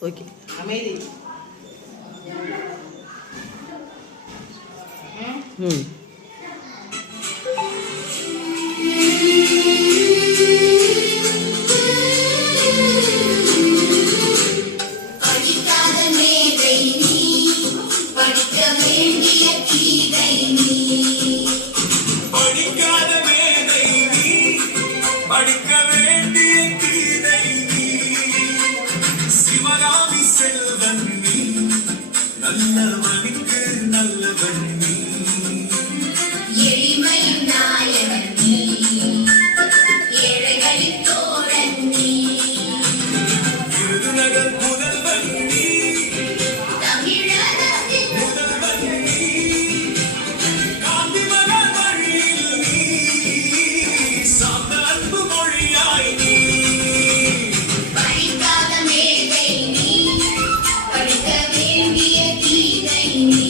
Okay அமைதி. ம் நல்லவனுக்கு நல்லவன் நீ, எளிமையின் நாயகன் நீ, ஏழைகளின் தோழன் நீ, விருதுநகர் முதல்வன் நீ, தமிழகத்தின் முதல்வன் நீ, காந்தி மகன் வழியில் நீ, சார்ந்த அன்பு மொழியாய் நீ, படிக்காத மேதை நீ, படிக்க வேண்டிய கீதை நீ.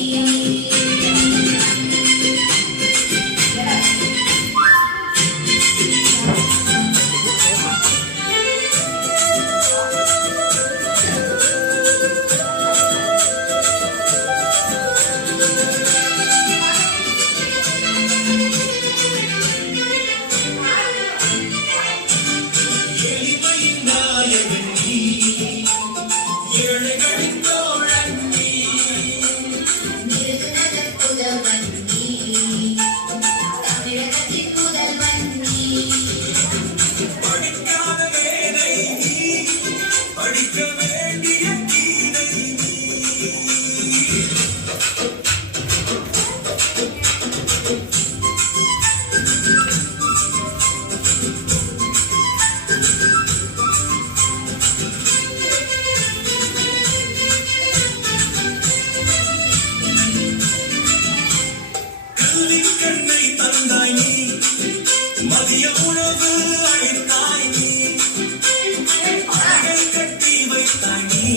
எளிமையின் நாயகன் நீ, ஏழைகளின் தோழன் நீ, விருதுநகர் புதல்வன் நீ, தமிழகத்தின் முதல்வன் நீ, படிக்காத மேதை நீ, படிக்க வேண்டிய கீதை நீ. கல்விக் கண்ணை தந்தாய் நீ, மதிய உணவு அளித்தாய் நீ, அறைகள் கட்டி வைத்தாய் நீ,